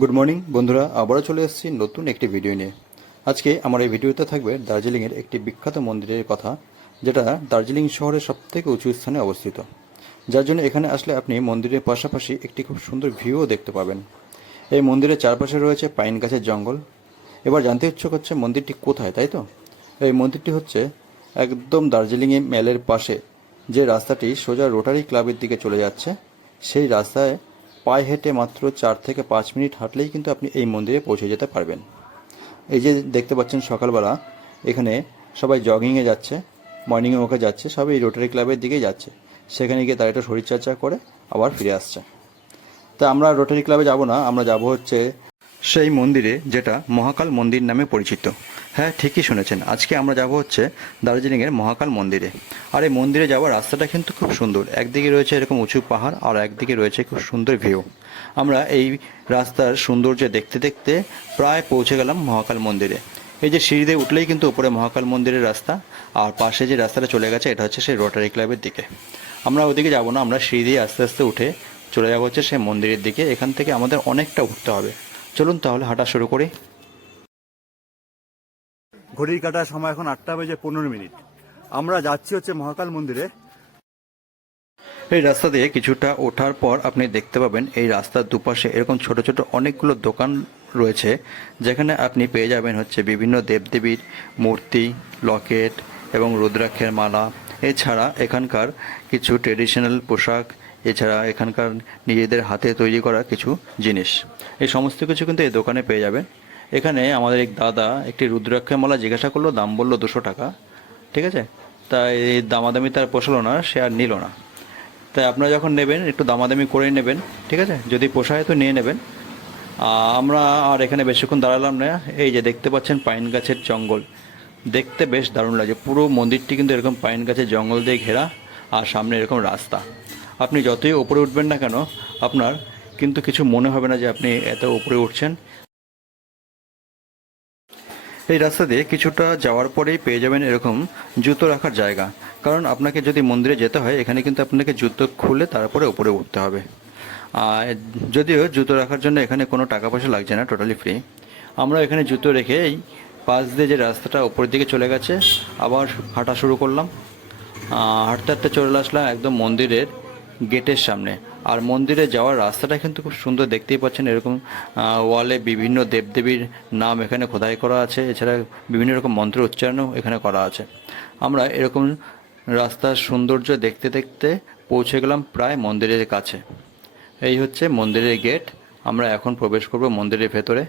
Good morning বন্ধুরা, আবারও চলে এসেছি নতুন একটি ভিডিও নিয়ে। আজকে আমার এই ভিডিওতে থাকবে দার্জিলিংয়ের একটি বিখ্যাত মন্দিরের কথা, যেটা দার্জিলিং শহরের সবথেকে উঁচু স্থানে অবস্থিত, যার জন্য এখানে আসলে আপনি মন্দিরের পাশাপাশি একটি খুব সুন্দর ভিউও দেখতে পাবেন। এই মন্দিরের চারপাশে রয়েছে পাইন গাছের জঙ্গল। এবার জানতে ইচ্ছুক হচ্ছে মন্দিরটি কোথায়, তাই তো? এই মন্দিরটি হচ্ছে একদম দার্জিলিংয়ে মেলের পাশে, যে রাস্তাটি সোজা রোটারি ক্লাবের দিকে চলে যাচ্ছে, সেই রাস্তায় পায়ে হেঁটে মাত্র 4 থেকে 5 মিনিট হাঁটলেই কিন্তু আপনি এই মন্দিরে পৌঁছে যেতে পারবেন। এই যে দেখতে পাচ্ছেন সকালবেলা এখানে সবাই জগিংয়ে যাচ্ছে, মর্নিং ওয়াকে যাচ্ছে, সবাই এই রোটারি ক্লাবের দিকেই যাচ্ছে। সেখানে গিয়ে তারা একটু শরীরচর্চা করে আবার ফিরে আসছে। তা আমরা রোটারি ক্লাবে যাব না, আমরা যাব হচ্ছে সেই মন্দিরে যেটা মহাকাল মন্দির নামে পরিচিত। হ্যাঁ, ঠিকই শুনেছেন, আজকে আমরা যাব হচ্ছে দার্জিলিংয়ের মহাকাল মন্দিরে। আর এই মন্দিরে যাওয়ার রাস্তাটা কিন্তু খুব সুন্দর। একদিকে রয়েছে এরকম উঁচু পাহাড় আর একদিকে রয়েছে খুব সুন্দর ভিউ। আমরা এই রাস্তার সৌন্দর্য দেখতে দেখতে প্রায় পৌঁছে গেলাম মহাকাল মন্দিরে। এই যে সিঁড়ি দিয়ে উঠলেই কিন্তু উপরে মহাকাল মন্দিরের রাস্তা, আর পাশে যে রাস্তাটা চলে গেছে এটা হচ্ছে সেই রোটারি ক্লাবের দিকে। আমরা ওদিকে যাব না, আমরা সিঁড়ি দিয়ে আস্তে আস্তে উঠে চলে যাবো হচ্ছে সেই মন্দিরের দিকে। এখান থেকে আমাদের অনেকটা উঠতে হবে। চলুন তাহলে হাঁটা শুরু করি। ঘড়ির কাটার সময় এখন 8:15। আমরা যাচ্ছি হচ্ছে মহাকাল মন্দিরে। এই রাস্তা দিয়ে কিছুটা ওঠার পর আপনি দেখতে পাবেন এই রাস্তার দুপাশে এরকম ছোট ছোট অনেকগুলো দোকান রয়েছে, যেখানে আপনি পেয়ে যাবেন হচ্ছে বিভিন্ন দেবদেবীর মূর্তি, লকেট এবং রুদ্রাক্ষের মালা। এছাড়া এখানকার কিছু ট্রেডিশনাল পোশাক, এছাড়া এখানকার নিজেদের হাতে তৈরি করা কিছু জিনিস, এই সমস্ত কিছু কিন্তু এই দোকানে পেয়ে যাবেন। এখানে আমাদের এক দাদা একটি রুদ্রাক্ষের মালা জিজ্ঞাসা করলো, দাম বললো 200 টাকা। ঠিক আছে, তাই এই দামাদামি তার পোষালো না, সে আর নিল না। তাই আপনারা যখন নেবেন একটু দামাদামি করে নেবেন, ঠিক আছে? যদি পোষায় তো নিয়ে নেবেন। আমরা আর এখানে বেশিক্ষণ দাঁড়ালাম না। এই যে দেখতে পাচ্ছেন পাইন গাছের জঙ্গল, দেখতে বেশ দারুণ লাগে। পুরো মন্দিরটি কিন্তু এরকম পাইন গাছের জঙ্গল দিয়ে ঘেরা, আর সামনে এরকম রাস্তা। আপনি যতই উপরে উঠবেন না কেন, আপনার কিন্তু কিছু মনে হবে না যে আপনি এত উপরে উঠছেন। এই রাস্তা দিয়ে কিছুটা যাওয়ার পরেই পেয়ে যাবেন এরকম জুতো রাখার জায়গা, কারণ আপনাকে যদি মন্দিরে যেতে হয় এখানে কিন্তু আপনাকে জুতো খুলে তারপরে উপরে উঠতে হবে। আর যদিও জুতো রাখার জন্য এখানে কোনো টাকা পয়সা লাগছে না, টোটালি ফ্রি। আমরা এখানে জুতো রেখে এই পাশ দিয়ে যে রাস্তাটা উপরের দিকে চলে গেছে আবার হাঁটা শুরু করলাম। হাঁটতে হাঁটতে চলে আসলাম একদম মন্দিরের গেটের সামনে। আর মন্দিরে যাওয়ার রাস্তাটা কিন্তু খুব সুন্দর, দেখতেই পাচ্ছেন এরকম ওয়ালে বিভিন্ন দেবদেবীর নাম এখানে খোদাই করা আছে, এছাড়া বিভিন্ন রকম মন্ত্র উচ্চারণও এখানে করা আছে। আমরা এরকম রাস্তার সৌন্দর্য দেখতে দেখতে পৌঁছে গেলাম প্রায় মন্দিরের কাছে। এই হচ্ছে মন্দিরের গেট। আমরা এখন প্রবেশ করব মন্দিরের ভেতরে।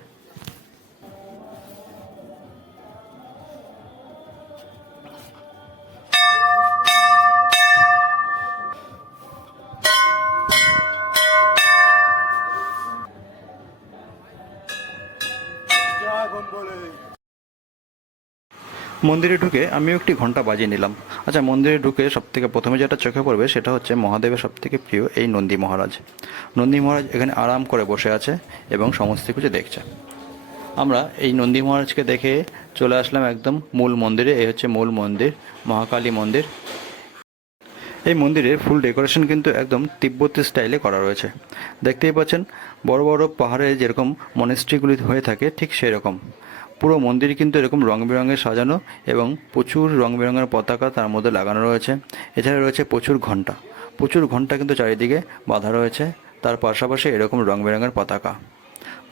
মন্দিরে ঢুকে আমিও একটি ঘন্টা বাজিয়ে নিলাম। আচ্ছা, মন্দিরে ঢুকে সবথেকে প্রথমে যেটা চোখে পড়বে সেটা হচ্ছে মহাদেবের সবথেকে প্রিয় এই নন্দী মহারাজ। নন্দী মহারাজ এখানে আরাম করে বসে আছে এবং সমস্ত কিছু দেখছে। আমরা এই নন্দী মহারাজকে দেখে চলে আসলাম একদম মূল মন্দিরে। এই হচ্ছে মূল মন্দির, মহাকালী মন্দির। এই মন্দিরের ফুল ডেকোরেশন কিন্তু একদম তিব্বতী স্টাইলে করা রয়েছে। দেখতেই পাচ্ছেন বড় বড় পাহাড়ে যেরকম মনেস্ট্রিগুলি হয়ে থাকে ঠিক সেই রকম পুরো মন্দির কিন্তু এরকম রং বেরঙে সাজানো, এবং প্রচুর রং বেরঙের পতাকা তার মধ্যে লাগানো রয়েছে। এছাড়া রয়েছে প্রচুর ঘণ্টা কিন্তু চারিদিকে বাঁধা রয়েছে, তার পাশাপাশি এরকম রং বেরঙের পতাকা।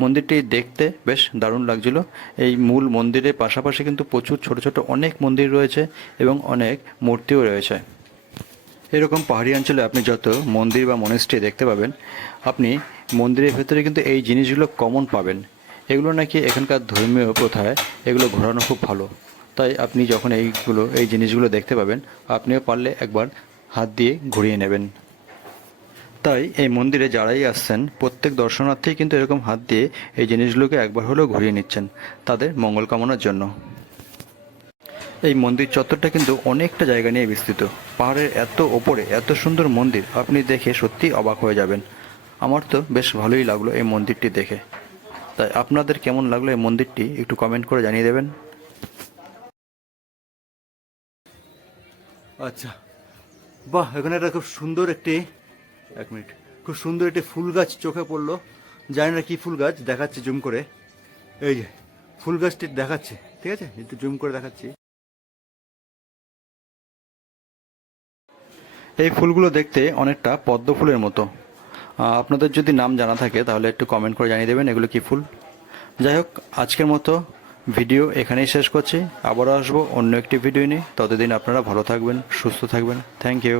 মন্দিরটি দেখতে বেশ দারুণ লাগছিল। এই মূল মন্দিরের পাশাপাশি কিন্তু প্রচুর ছোট ছোট অনেক মন্দির রয়েছে এবং অনেক মূর্তিও রয়েছে। এরকম পাহাড়ি অঞ্চলে আপনি যত মন্দির বা মনেস্ট্রি দেখতে পাবেন, আপনি মন্দিরের ভেতরে কিন্তু এই জিনিসগুলো কমন পাবেন। এগুলো নাকি এখানকার ধর্মীয় প্রথায় এগুলো ঘোরানো খুব ভালো। তাই আপনি যখন এই জিনিসগুলো দেখতে পাবেন, আপনিও পারলে একবার হাত দিয়ে ঘুরিয়ে নেবেন। তাই এই মন্দিরে যারাই আসছেন প্রত্যেক দর্শনার্থী কিন্তু এরকম হাত দিয়ে এই জিনিসগুলোকে একবার হলেও ঘুরিয়ে নিচ্ছেন তাদের মঙ্গল কামনার জন্য। এই মন্দির চত্বরটা কিন্তু অনেকটা জায়গা নিয়ে বিস্তৃত। পাহাড়ের এত ওপরে এত সুন্দর মন্দির, আপনি দেখে সত্যি অবাক হয়ে যাবেন। আমার তো বেশ ভালোই লাগলো এই মন্দিরটি দেখে। তাই আপনাদের কেমন লাগলো এই মন্দিরটি একটু কমেন্ট করে জানিয়ে দেবেন। আচ্ছা, বাহ, এখানে একটা খুব সুন্দর একটি, এক মিনিট, খুব সুন্দর একটি ফুল গাছ চোখে পড়লো। জানি না কি ফুল গাছ, দেখাচ্ছি জুম করে। এই যে ফুল গাছটি দেখাচ্ছে, ঠিক আছে, একটু জুম করে দেখাচ্ছি। এই ফুলগুলো দেখতে অনেকটা পদ্ম ফুলের মতো। আপনাদের যদি নাম জানা থাকে তাহলে একটু কমেন্ট করে জানিয়ে দেবেন এগুলো কি ফুল। যাই হোক, আজকের মতো ভিডিও এখানেই শেষ করছি। আবারও আসবো অন্য একটি ভিডিও নিয়ে। ততদিন আপনারা ভালো থাকবেন, সুস্থ থাকবেন। Thank you.